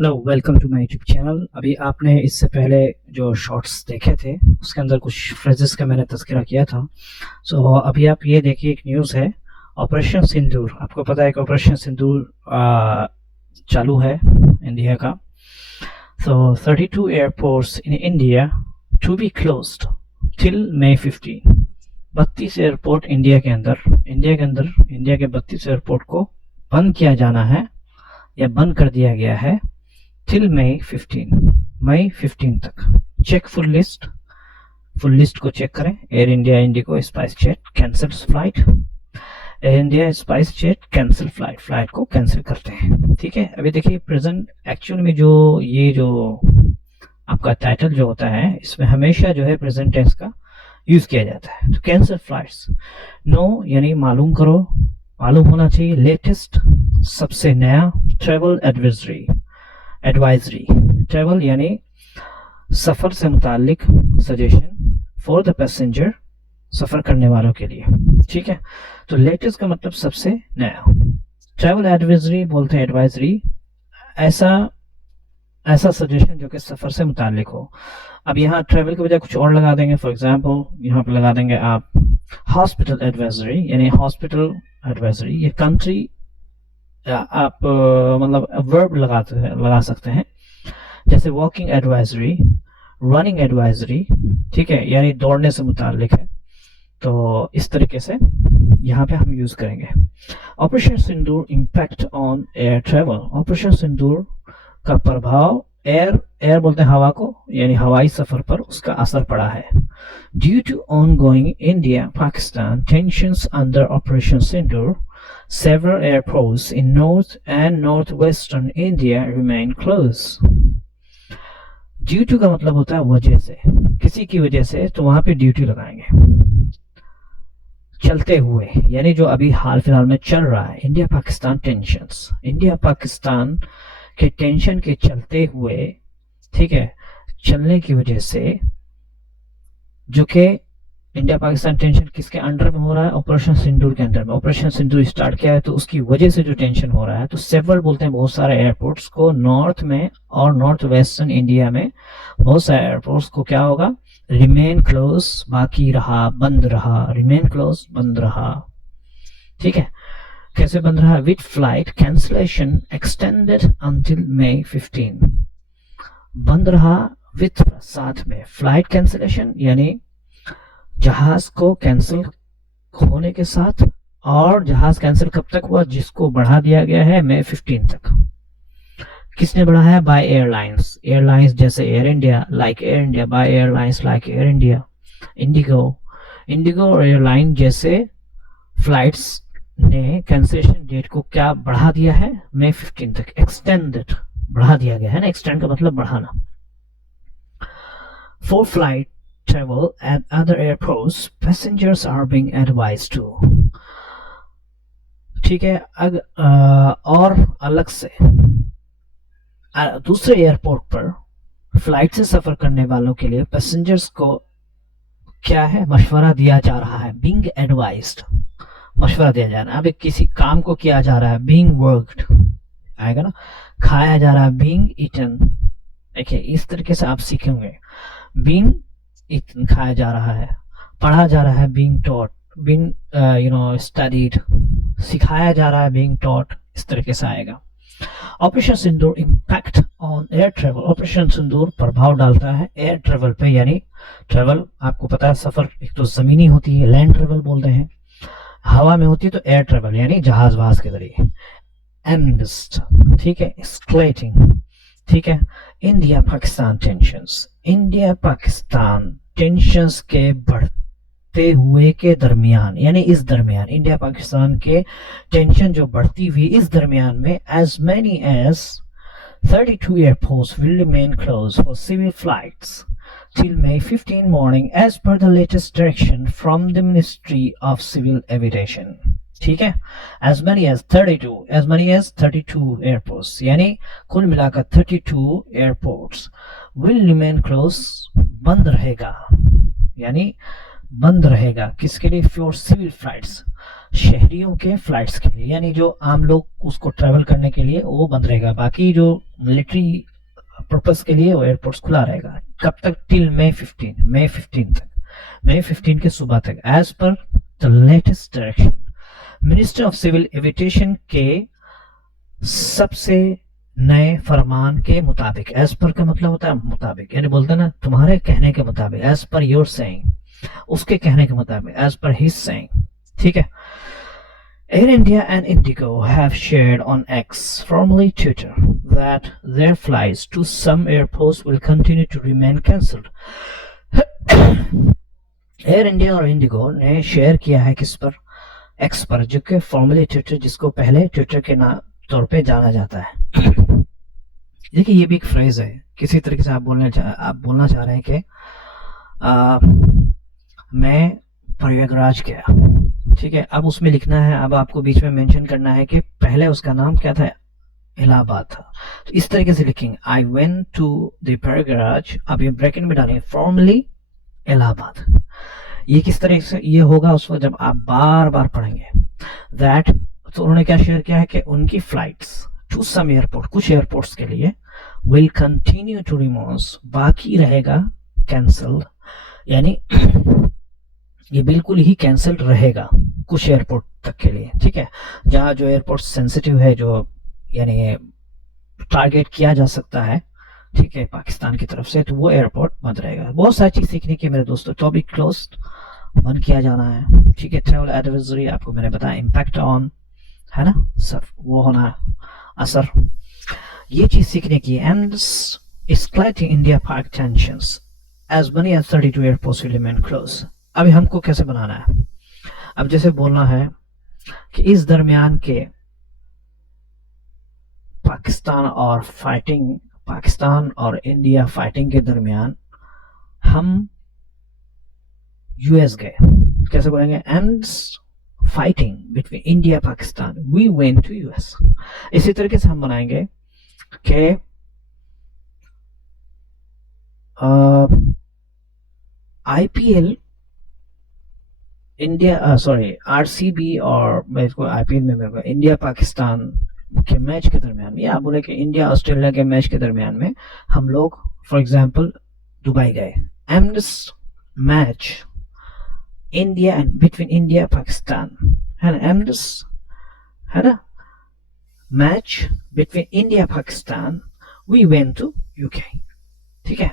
Hello, welcome to my YouTube channel. अभी आपने इससे पहले जो शॉर्ट्स देखे थे उसके अंदर कुछ फ्रेजेस का मैंने तज़किरा किया था। अभी आप ये देखिए, एक न्यूज़ है ऑपरेशन सिंदूर। आपको पता है कि ऑपरेशन सिंदूर चालू है इंडिया का। 32 airports in India to be closed till May 15। 32 airport India के अंदर इंडिया के 32 एयरपोर्ट को बंद किया जाना है या बंद कर दिया गया है till May 15 तक। चेक फुल लिस्ट को चेक करें। Air India, Indigo, spice jet cancel flight. Air India, spice jet cancel flight को कैंसिल करते हैं। ठीक है, अभी देखिए प्रेजेंट एक्चुअल में जो आपका टाइटल जो होता है इसमें हमेशा जो है प्रेजेंट टेंस का यूज किया जाता है। तो कैंसिल फ्लाइट्स, नो यानी मालूम करो, मालूम होना चाहिए। लेटेस्ट सबसे नया। ट्रेवल एडवाइजरी, ट्रेवल यानी सफर से मुतालिक सजेशन फॉर द पैसेंजर, सफर करने वालों के लिए। ठीक है, तो लेटेस्ट का मतलब सबसे नया। ट्रेवल एडवाइजरी बोलते हैं, एडवाइजरी ऐसा सजेशन जो कि सफर से मुतालिक हो। अब यहाँ ट्रेवल की वजह कुछ और लगा देंगे। फॉर एग्जांपल यहाँ पर लगा देंगे आप हॉस्पिटल एडवाइजरी, यानी हॉस्पिटल एडवाइजरी। ये कंट्री आप मतलब वर्ब लगा सकते हैं, जैसे वॉकिंग एडवाइजरी, रनिंग एडवाइजरी। ठीक है, यानी दौड़ने से मुताल्लिक है। तो इस तरीके से यहाँ पे हम यूज करेंगे। Operation Sindoor impact on air travel. Operation Sindoor का प्रभाव एयर बोलते हैं हवा को, यानी हवाई सफर पर उसका असर पड़ा है। Due to ongoing India Pakistan tensions under operation Sindoor, several airports in north and northwestern India remain closed. Due to का मतलब होता है वजह से, किसी की वजह से, तो वहां पे ड्यूटी लगाएंगे। चलते हुए यानी जो अभी हाल फिलहाल में चल रहा है, India Pakistan tensions, India Pakistan के टेंशन के चलते हुए, ठीक है, चलने की वजह से, जो कि इंडिया पाकिस्तान टेंशन किसके अंडर में हो रहा है? ऑपरेशन सिंदूर के अंडर में। ऑपरेशन सिंदूर स्टार्ट किया है तो उसकी वजह से जो टेंशन हो रहा है, तो सेवरल बोलते हैं बहुत सारे एयरपोर्ट्स को नॉर्थ में और नॉर्थ वेस्टर्न इंडिया में बहुत सारे एयरपोर्ट्स को क्या होगा? रिमेन क्लोज, बाकी रहा, बंद रहा। रिमेन क्लोज, बंद रहा। ठीक है, कैसे बंद रहा? With flight cancellation extended until May 15। बंद रहा विथ, साथ में, फ्लाइट कैंसिलेशन यानी जहाज को कैंसिल होने के साथ। और जहाज कैंसिल कब तक हुआ? जिसको बढ़ा दिया गया है May 15 तक। किसने बढ़ाया है? By airlines. एयरलाइंस जैसे Air India, like Air India, by airlines like Air India. IndiGo और एयरलाइन जैसे फ्लाइट्स ने कैंसिलेशन डेट को क्या बढ़ा दिया है? May 15 तक। एक्सटेंडेड, बढ़ा दिया गया है ना, एक्सटेंड का मतलब बढ़ाना। For flight travel at other airports, passengers are being advised to। ठीक है, और अलग से दूसरे एयरपोर्ट पर फ्लाइट से सफर करने वालों के लिए पैसेंजर्स को क्या है? मशवरा दिया जा रहा है। being advised, मशवरा दिया जा रहा है। अब किसी काम को किया जा रहा है, being worked आएगा ना। खाया जा रहा है, being eaten। देखिए इस तरीके से आप सीखेंगे। being खाया जा रहा है, पढ़ा जा रहा है, being taught, being studied, सिखाया जा रहा है, being taught, इस तरीके से आएगा। Operation Sindoor impact on air travel. Operation Sindoor प्रभाव डालता है एयर ट्रेवल पे, यानी ट्रेवल आपको पता है सफर एक तो जमीनी होती है, लैंड ट्रेवल बोलते हैं, हवा में होती है तो एयर ट्रेवल यानी जहाज के जरिए। एमनेस्ट, ठीक है, एस्केलेटिंग, ठीक है। India Pakistan tensions, India Pakistan tensions के बढ़ते हुए के दरमियान, यानी इस दरमियान, इंडिया पाकिस्तान के टेंशन जो बढ़ती हुई इस दरमियान में, as many as 32 airports will remain closed for civil flights till May 15 morning as per the latest direction from the Ministry of Civil Aviation। ठीक है, as many as 32 airports, यानी कुल मिलाकर 32 एयरपोर्ट्स will remain closed, बंद रहेगा, यानी बंद रहेगा, किसके लिए? फॉर सिविल फ्लाइट्स, शहरियों के फ्लाइट्स के लिए, यानी जो आम लोग उसको ट्रेवल करने के लिए वो बंद रहेगा, बाकी जो मिलिट्री पर्पस के लिए वो एयरपोर्ट्स खुला रहेगा। कब तक? टिल मई 15 तक, मई 15 के सुबह तक, एज पर the latest direction minister of civil aviation के सबसे नए फरमान के मुताबिक। एज पर का मतलब होता है मुताबिक, यानी बोलते हैं ना तुम्हारे कहने के मुताबिक, एज पर योर सेइंग, उसके कहने के मुताबिक, एज पर हिज सेइंग, ठीक है। Air India and Indigo have shared on X, formerly Twitter, that their flights to some airports will continue to remain cancelled. Air India और Indigo ने share किया है किस पर? एक्स पर, जो कि फॉर्मली ट्विटर, जिसको पहले ट्विटर के नाम तौर पे जाना जाता है। देखिए ये भी एक फ्रेज है, किसी तरीके से आप बोलना चाह रहे हैं कि मैं प्रयागराज गया, ठीक है। अब उसमें लिखना है, अब आपको बीच में मेंशन करना है कि पहले उसका नाम क्या था? इलाहाबाद था। तो इस तरीके से लिखेंगे, I went to the Prayagraj, अब ये ब्रैकेट में डालेंगे फॉर्मली इलाहाबाद। ये किस तरह से ये होगा उस वक्त जब आप बार बार पढ़ेंगे दैट। तो उन्होंने क्या शेयर किया है कि उनकी फ्लाइट्स टू सम एयरपोर्ट, कुछ एयरपोर्ट्स के लिए, विल कंटिन्यू टू रिमोन्स, बाकी रहेगा कैंसल, यानी ये बिल्कुल ही कैंसिल रहेगा कुछ एयरपोर्ट तक के लिए, ठीक है। जहां जो एयरपोर्ट सेंसिटिव है, जो यानी टारगेट किया जा सकता है, ठीक है, पाकिस्तान की तरफ से, तो वो एयरपोर्ट बंद रहेगा। बहुत सारी चीज सीखने की मेरे दोस्तों। टॉपिक क्लोज, बंद किया जाना है, ठीक है। ट्रैवल एडवाइजरी आपको मैंने बताया, इम्पैक्ट ऑन, है ना, सब वो होना असर, ये चीज सीखने की। And escalating India Pak tensions as many as 32 airports will remain closed. अभी हमको कैसे बनाना है? अब जैसे बोलना है कि इस दरमियान के पाकिस्तान और इंडिया फाइटिंग के दरमियान हम यूएस गए, कैसे बोलेंगे? And fighting between India Pakistan we went to US. इसी तरीके से हम बनाएंगे कि आईपीएल इंडिया आरसीबी और मेरे को आईपीएल में मेरे को इंडिया पाकिस्तान के मैच के दरमियान, या आप बोले कि इंडिया ऑस्ट्रेलिया के मैच के दरमियान में हम लोग फॉर एग्जांपल दुबई गए, and match India and between India Pakistan, है ना, एंड है ना, match between India Pakistan we went to UK, ठीक है।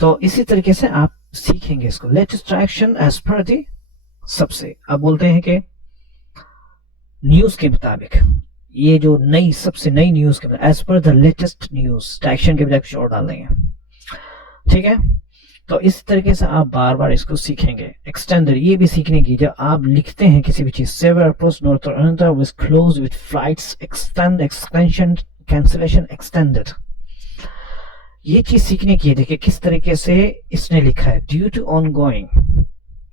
तो इसी तरीके से आप सीखेंगे इसको। लेटेस्ट एक्शन एज पर दी, सबसे अब बोलते हैं कि न्यूज के मुताबिक, ये जो नई सबसे नई न्यूज के एज पर द लेटेस्ट न्यूज, एक्शन के बजाय कुछ और डाल देंगे, ठीक है। तो इस तरीके से आप बार बार इसको सीखेंगे। एक्सटेंडर, ये भी सीखने की, जब आप लिखते हैं किसी भी चीज, सेवर एयरपोर्ट्स नॉर्थ और another was close with flights extend, expansion, cancellation, extended, ये चीज सीखने की है। देखिए किस तरीके से इसने लिखा है, due to ongoing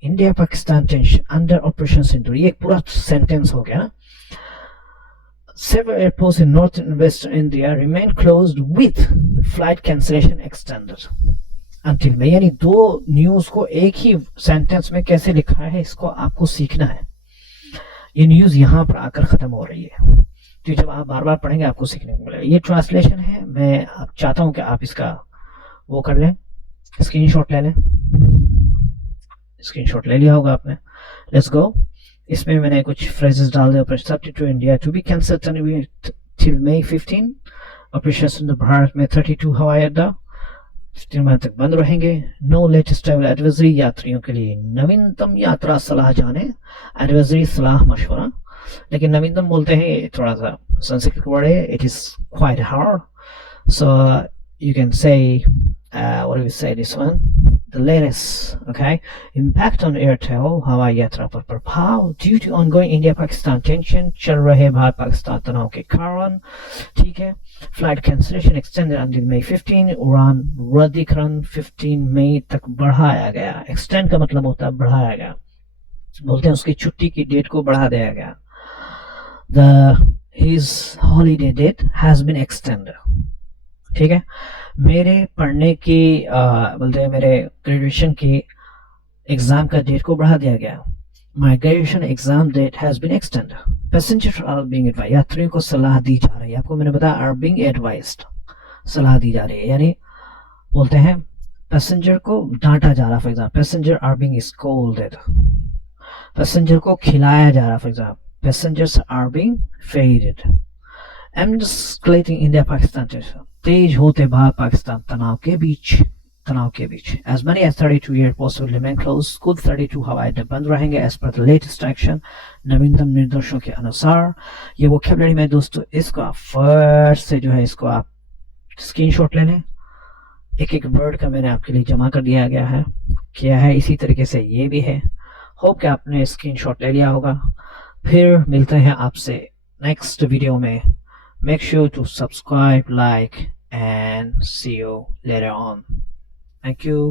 India Pakistan tension under operation Sindoor, ये पूरा सेंटेंस हो गया ना। Several airports in North and Western India remain closed with flight cancellation extended until May, यानी दो न्यूज को एक ही सेंटेंस में कैसे लिखा है, इसको आपको सीखना है। ये न्यूज यहाँ पर आकर खत्म हो रही है, तो जब आप बार बार पढ़ेंगे आपको सीखने को मिलेगा। ये ट्रांसलेशन है, मैं आप चाहता हूं कि आप इसका वो कर लें, स्क्रीनशॉट ले लें। स्क्रीनशॉट ले लिया होगा आपने। Let's go. इसमें मैंने कुछ फ्रेजेस डाल दिए। Subject to India to be cancelled till May 15, operation Bharat में 32 हवाई अड्डा 15 मई तक बंद रहेंगे। नो लेटेस्ट ट्रैवल एडवाइजरी, यात्रियों के लिए नवीनतम यात्रा सलाह जाने, एडवाइजरी सलाह मशवरा, लेकिन नवीनतम बोलते हैं थोड़ा सा संस्कृत वर्ड है, it is quite hard, so you can say what do we say this one, the latest, okay, impact on Airtel हवाई यात्रा पर प्रभाव due to ongoing India Pakistan tension, चल रहे भारत पाकिस्तान तनाव के कारण, ठीक है। फ्लाइट कैंसिलेशन एक्सटेंडेड अंटिल मई 15, उड़ान रद्दीकरण 15 मई तक बढ़ाया गया। एक्सटेंड का मतलब होता है बढ़ाया गया, बोलते हैं उसकी छुट्टी की डेट को बढ़ा दिया गया। his holiday date has been extended, ठीक है। मेरे पढ़ने की बोलते हैं मेरे ग्रेजुएशन की एग्जाम का डेट को बढ़ा दिया गया। Migration exam date has been extend. Passenger are being advise, यात्रियों को सलाह दी जा रही है। आपको मैंने बताया आर बीइंग एडवाइज्ड, सलाह दी जा रही है, यानी बोलते हैं पैसेंजर को डांटा जा रहा। For example passenger are being scolded, passenger को खिलाया जा रहा। For example passengers are being feeded. Escalating India Pakistan tension, तेज होते भारत पाकिस्तान तनाव के बीच। As many as 32 airports will remain closed, कुल 32 हवाई अड्डे बंद रहेंगे एज पर द लेटेस्ट एक्शन, नवीनतम निर्देशों के अनुसार। ये वोकैबुलरी में दोस्तों, इसको आप फर्स्ट से जो है इसको आप स्क्रीनशॉट ले लें। एक एक वर्ड का मैंने आपके लिए जमा कर दिया गया है, किया है। इसी तरीके से ये भी है। होप कि आपने स्क्रीनशॉट ले लिया होगा। फिर मिलते हैं आपसे नेक्स्ट वीडियो में। Make sure to subscribe, like and see you later on. Thank you.